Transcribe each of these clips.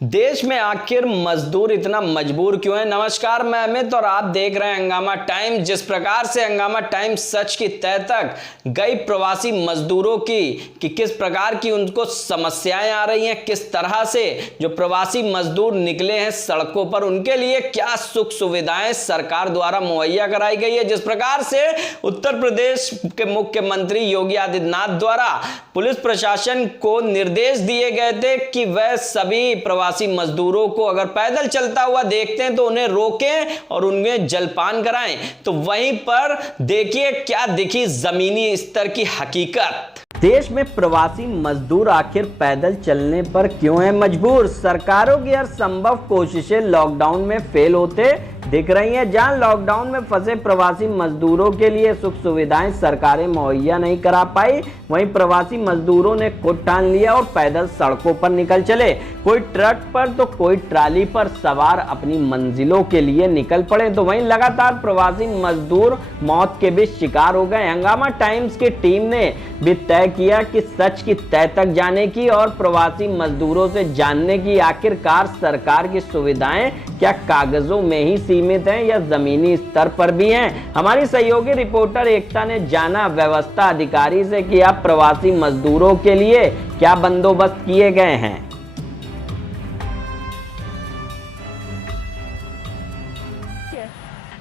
देश में आखिर मजदूर इतना मजबूर क्यों है। नमस्कार, मैं अमित और आप देख रहे हैं हंगामा टाइम। जिस प्रकार से हंगामा टाइम सच की तह तक गई प्रवासी मजदूरों की कि किस प्रकार की उनको समस्याएं आ रही हैं, किस तरह से जो प्रवासी मजदूर निकले हैं सड़कों पर उनके लिए क्या सुख सुविधाएं सरकार द्वारा मुहैया कराई गई है। जिस प्रकार से उत्तर प्रदेश के मुख्यमंत्री योगी आदित्यनाथ द्वारा पुलिस प्रशासन को निर्देश दिए गए थे कि वह सभी प्रवासी मजदूरों को अगर पैदल चलता हुआ देखते हैं तो उन्हें रोकें और उन्हें जलपान कराएं। तो वहीं पर देखिए क्या दिखी जमीनी स्तर की हकीकत। देश में प्रवासी मजदूर आखिर पैदल चलने पर क्यों है मजबूर। सरकारों की हर संभव कोशिशें लॉकडाउन में फेल होते दिख रही हैं। जहां लॉकडाउन में फंसे प्रवासी मजदूरों के लिए सुख सुविधाएं सरकारें मुहैया नहीं करा पाई, वहीं प्रवासी मजदूरों ने खुद ठान लिया और पैदल सड़कों पर निकल चले। कोई ट्रक पर तो कोई ट्राली पर सवार अपनी मंजिलों के लिए निकल पड़े। तो वहीं लगातार प्रवासी मजदूर मौत के भी शिकार हो गए। हंगामा टाइम्स की टीम ने भी तय किया कि सच की तह तक जाने की और प्रवासी मजदूरों से जानने की आखिरकार सरकार की सुविधाएं क्या कागजों में ही सीमित हैं या जमीनी स्तर पर भी हैं। हमारी सहयोगी रिपोर्टर एकता ने जाना व्यवस्था अधिकारी से कि अब प्रवासी मजदूरों के लिए क्या बंदोबस्त किए गए हैं।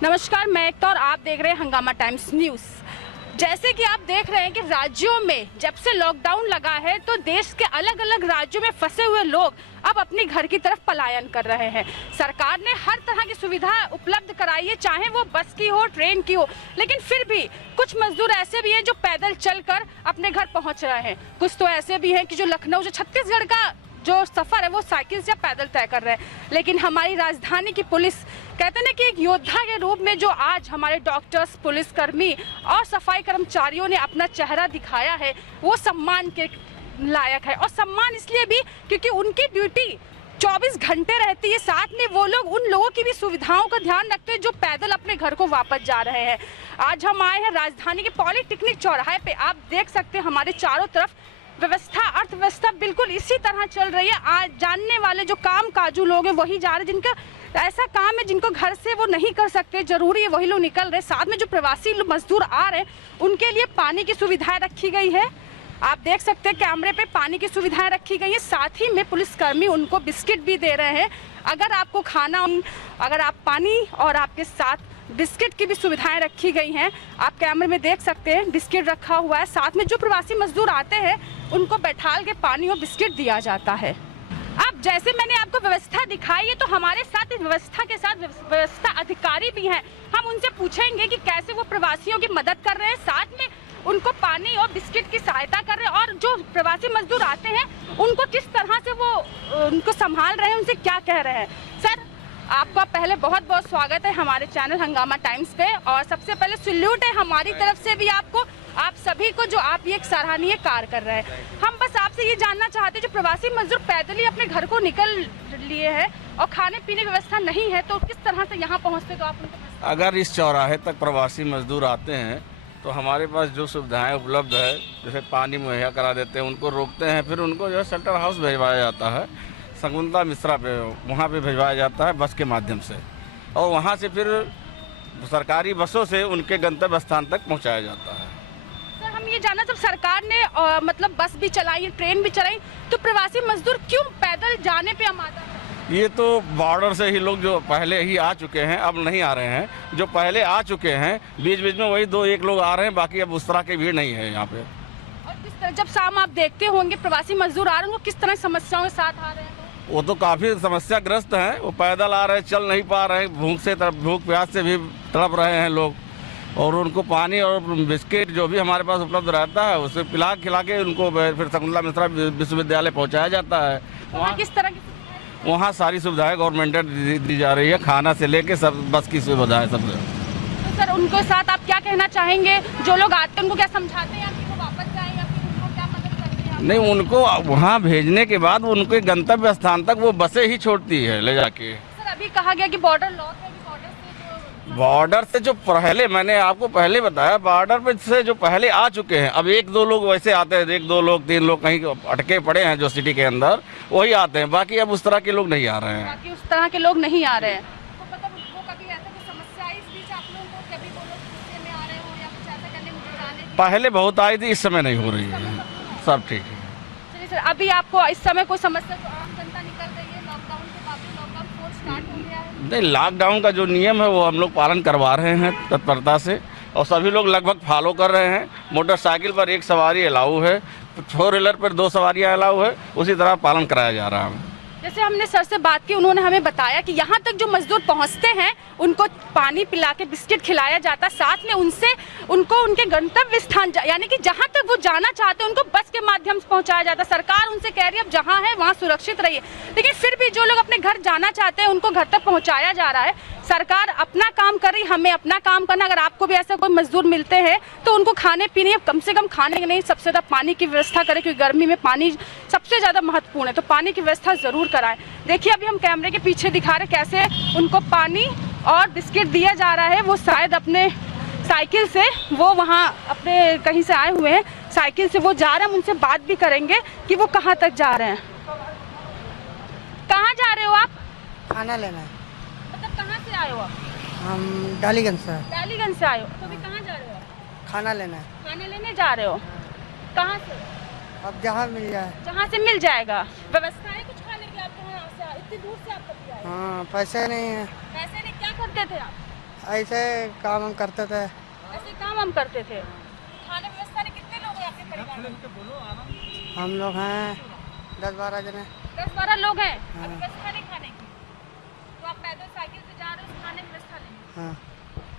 नमस्कार, मैं एकता और आप देख रहे हैं हंगामा टाइम्स न्यूज। जैसे कि आप देख रहे हैं कि राज्यों में जब से लॉकडाउन लगा है तो देश के अलग अलग राज्यों में फंसे हुए लोग अब अपने घर की तरफ पलायन कर रहे हैं। सरकार ने हर तरह की सुविधा उपलब्ध कराई है, चाहे वो बस की हो, ट्रेन की हो, लेकिन फिर भी कुछ मजदूर ऐसे भी हैं जो पैदल चलकर अपने घर पहुंच रहे हैं। कुछ तो ऐसे भी हैं कि जो लखनऊ, जो छत्तीसगढ़ का जो सफर है वो साइकिल से पैदल तय कर रहे हैं। लेकिन हमारी राजधानी की पुलिस कहते हैं कि एक योद्धा के रूप में जो आज हमारे डॉक्टर्स, पुलिसकर्मी और सफाई कर्मचारियों ने अपना चेहरा दिखाया है वो सम्मान के लायक है। और सम्मान इसलिए भी क्योंकि उनकी ड्यूटी 24 घंटे रहती है, साथ में वो लोग उन लोगों की भी सुविधाओं का ध्यान रखते हैं जो पैदल अपने घर को वापस जा रहे हैं। आज हम आए हैं राजधानी के पॉलिटेक्निक चौराहे पे। आप देख सकते हैं हमारे चारों तरफ व्यवस्था, अर्थव्यवस्था बिल्कुल इसी तरह चल रही है। आज जानने वाले जो काम काजू लोग हैं वही जा रहे हैं, जिनका ऐसा काम है जिनको घर से वो नहीं कर सकते, जरूरी है वही लोग निकल रहे। साथ में जो प्रवासी मजदूर आ रहे हैं उनके लिए पानी की सुविधाएं रखी गई है। आप देख सकते हैं कैमरे पे पानी की सुविधाएं रखी गई है। साथ ही में पुलिसकर्मी उनको बिस्किट भी दे रहे हैं। अगर आपको खाना, अगर आप पानी और आपके साथ बिस्किट की भी सुविधाएं रखी गई हैं। आप कैमरे में देख सकते हैं बिस्किट रखा हुआ है। साथ में जो प्रवासी मजदूर आते हैं उनको बैठाल के पानी और बिस्किट दिया जाता है। अब जैसे मैंने आपको व्यवस्था दिखाई है तो हमारे साथ इस व्यवस्था के साथ व्यवस्था अधिकारी भी हैं। हम उनसे पूछेंगे कि कैसे वो प्रवासियों की मदद कर रहे हैं, साथ में उनको पानी और बिस्किट की सहायता कर रहे हैं, और जो प्रवासी मजदूर आते हैं उनको किस तरह से वो उनको संभाल रहे हैं, उनसे क्या कह रहे हैं। सर, आपका पहले बहुत बहुत स्वागत है हमारे चैनल हंगामा टाइम्स पे। और सबसे पहले सैल्यूट है हमारी तरफ से भी आपको, आप सभी को जो आप ये एक सराहनीय कार्य कर रहे हैं। हम बस आपसे ये जानना चाहते हैं, जो प्रवासी मजदूर पैदल ही अपने घर को निकल लिए हैं और खाने पीने की व्यवस्था नहीं है तो किस तरह से यहाँ पहुँचते, तो आप उनको। अगर इस चौराहे तक प्रवासी मजदूर आते हैं तो हमारे पास जो सुविधाएं उपलब्ध है, जैसे पानी मुहैया करा देते हैं, उनको रोकते हैं, फिर उनको जो है शेल्टर हाउस भिजवाया जाता है, शकुंतला मिश्रा पे, वहाँ पे भिजवाया जाता है बस के माध्यम से, और वहाँ से फिर सरकारी बसों से उनके गंतव्य स्थान तक पहुँचाया जाता है। सर, हम ये जानना, जब सरकार ने मतलब बस भी चलाई, ट्रेन भी चलाई, तो प्रवासी मजदूर क्यों पैदल जाने पे आमादा है? ये तो बॉर्डर से ही लोग जो पहले ही आ चुके हैं अब नहीं आ रहे हैं। जो पहले आ चुके हैं बीच बीच में वही 2-1 लोग आ रहे हैं, बाकी अब उस तरह की भीड़ नहीं है यहाँ पे। और किस तरह जब शाम आप देखते होंगे प्रवासी मजदूर आ रहे हैं, वो किस तरह समस्याओं के साथ आ रहे हैं? वो तो काफ़ी समस्याग्रस्त हैं, वो पैदल आ रहे हैं, चल नहीं पा रहे हैं, भूख प्यास से भी तड़प रहे हैं लोग, और उनको पानी और बिस्किट जो भी हमारे पास उपलब्ध रहता है उसे पिला खिला के उनको फिर शकुंतला मिश्रा विश्वविद्यालय पहुंचाया जाता है। वहाँ किस तरह की, वहाँ सारी सुविधाएं गवर्नमेंट दी जा रही है, खाना से लेके सब, बस की सुविधाएं सब। तो सर, उनके साथ आप क्या कहना चाहेंगे? जो लोग आते हैं उनको क्या समझाते हैं कि वो वापस जाएं या फिर उनको क्या मदद करते हैं? नहीं, उनको वहाँ भेजने के बाद उनके गंतव्य स्थान तक वो बसें ही छोड़ती है ले जाके। सर, अभी कहा गया कि बॉर्डर लॉक है, कि बॉर्डर से बॉर्डर से जो पहले, मैंने आपको पहले बताया, बॉर्डर पे से जो पहले आ चुके हैं, अब 1-2 लोग वैसे आते हैं, 1-2 लोग 3 लोग कहीं अटके पड़े हैं जो सिटी के अंदर, वही आते हैं, बाकी अब उस तरह के लोग नहीं आ रहे हैं। बाकी उस तरह के लोग नहीं आ रहे हैं। तो मतलब वो कभी ऐसा कोई समस्या आई इस बीच आप लोगों को, कभी वो लोग गुस्से में आ रहे हो या कुछ ऐसा करने मुझे जाने की? पहले बहुत आई थी, इस समय नहीं हो रही है, सब ठीक है। चलिए सर, अभी आपको इस समय कोई समस्या जो आम जनता निकल रही है लॉकडाउन के बाद, लॉकडाउन फोर्स स्टार्ट हो गया है? नहीं, लॉकडाउन का जो नियम है वो हम लोग पालन करवा रहे हैं तत्परता से, और सभी लोग लगभग फॉलो कर रहे हैं। मोटरसाइकिल पर 1 सवारी अलाउ है, 4 व्हीलर पर 2 सवारियां अलाउ है, उसी तरह पालन कराया जा रहा है। जैसे हमने सर से बात की, उन्होंने हमें बताया कि यहाँ तक जो मजदूर पहुँचते हैं उनको पानी पिला के बिस्किट खिलाया जाता है, साथ में उनको उनके गंतव्य स्थान यानी कि जहाँ तक वो जाना चाहते हैं उनको बस के माध्यम से पहुँचाया जाता है। सरकार उनसे कह रही है अब जहाँ है वहाँ सुरक्षित रहिए, लेकिन फिर भी जो लोग अपने घर जाना चाहते हैं उनको घर तक पहुँचाया जा रहा है। सरकार अपना काम कर रही, हमें अपना काम करना। अगर आपको भी ऐसे कोई मजदूर मिलते हैं तो उनको खाने पीने, कम से कम खाने के नहीं, सबसे ज़्यादा पानी की व्यवस्था करें, क्योंकि गर्मी में पानी सबसे ज़्यादा महत्वपूर्ण है, तो पानी की व्यवस्था ज़रूर कराएं। देखिए अभी हम कैमरे के पीछे दिखा रहे कैसे उनको पानी और बिस्किट दिया जा रहा है। वो शायद अपने साइकिल से, वो वहाँ अपने कहीं से आए हुए हैं, साइकिल से वो जा रहे हैं। हम उनसे बात भी करेंगे कि वो कहाँ तक जा रहे हैं। कहाँ जा रहे हो आप? खाना लेना है। मतलब कहाँ से आए हो आप? हम डालीगंज से। डालीगंज से आए हो, तो अभी कहाँ जा रहे हो? खाना लेना है। खाना लेने जा रहे हो? कहाँ से? अब जहाँ मिल जाए। जहाँ से मिल जाएगा। व्यवस्था है कुछ खाने की आपको? यहाँ से इतनी दूर से आप कभी आए? हाँ, पैसे नहीं है। ऐसे नहीं, क्या करते थे आप? ऐसे काम हम करते थे। ऐसे काम हम करते थे। खाने व्यवस्था में कितने लोग हैं आपके परिवार में? हम लोग हैं 10-12 जने। 10-12 लोग हैं। अभी व्यवस्था नहीं खाने की, तो आप पैदल साइकिल से जा रहे हो, खाने की व्यवस्था नहीं? हाँ।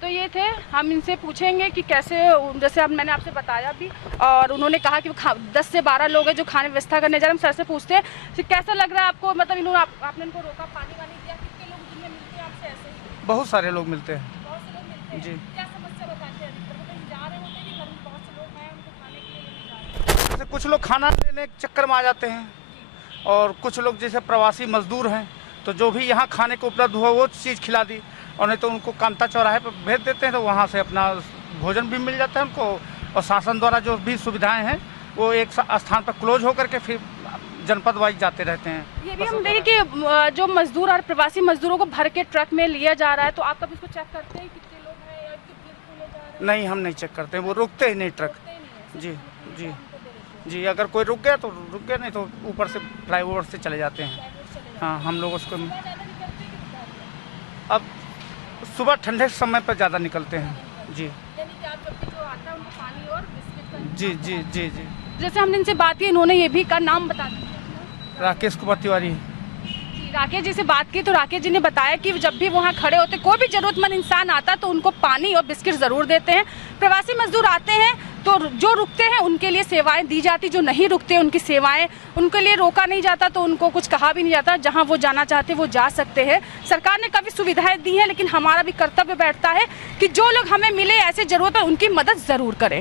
तो ये थे, हम इनसे पूछेंगे कि कैसे, जैसे अब मैंने आपसे बताया भी, और उन्होंने कहा कि 10 से 12 लोग हैं जो खाने व्यवस्था करने जा रहे हैं। हम सर से पूछते हैं कि कैसा लग रहा है आपको, मतलब इन्होंने आपने इनको रोका, पानी वानी दिया, कितने लोग दिन में मिलते हैं आपसे? ऐसे बहुत सारे लोग मिलते हैं। बहुत से लोग मिलते हैं। जी। क्या समस्या बताते हैं? मतलब कहीं जा रहे होते हैं कि घर में बहुत से लोग हैं, उनको खाने के लिए लेने जा रहे हैं? जैसे कुछ लोग खाना लेने के चक्कर में आ जाते हैं, और कुछ लोग जैसे प्रवासी मजदूर हैं तो जो भी यहाँ खाने को उपलब्ध हुआ वो चीज़ खिला दी, और नहीं तो उनको कांता चौराहे पर भेज देते हैं, तो वहाँ से अपना भोजन भी मिल जाता है उनको, और शासन द्वारा जो भी सुविधाएं हैं वो एक स्थान पर क्लोज होकर के फिर जनपद वाइज जाते रहते हैं। ये भी हम देखें कि जो मजदूर और प्रवासी मजदूरों को भर के ट्रक में लिया जा रहा है, तो आप कभी इसको चेक करते हैं कितने लोग हैं या कितने ले जा रहे हैं? नहीं, हम नहीं चेक करते हैं, वो रुकते ही नहीं ट्रक। जी जी जी, अगर कोई रुक गया तो रुक गया, नहीं तो ऊपर से फ्लाईओवर से चले जाते हैं। हाँ, हम लोग उसको अब सुबह ठंडे के समय पर ज़्यादा निकलते हैं। जी जी जी जी जी। जैसे हमने इनसे बात की, इन्होंने ये भी का नाम बता दिया। राकेश कुमार तिवारी। राकेश जी से बात की तो राकेश जी ने बताया कि जब भी वहाँ खड़े होते, कोई भी जरूरतमंद इंसान आता तो उनको पानी और बिस्किट ज़रूर देते हैं। प्रवासी मजदूर आते हैं तो जो रुकते हैं उनके लिए सेवाएं दी जाती, जो नहीं रुकते उनकी सेवाएं, उनके लिए रोका नहीं जाता, तो उनको कुछ कहा भी नहीं जाता। जहां वो जाना चाहते वो जा सकते हैं। सरकार ने काफ़ी सुविधाएं दी हैं, लेकिन हमारा भी कर्तव्य बैठता है कि जो लोग हमें मिले ऐसे ज़रूरत है उनकी मदद ज़रूर करें।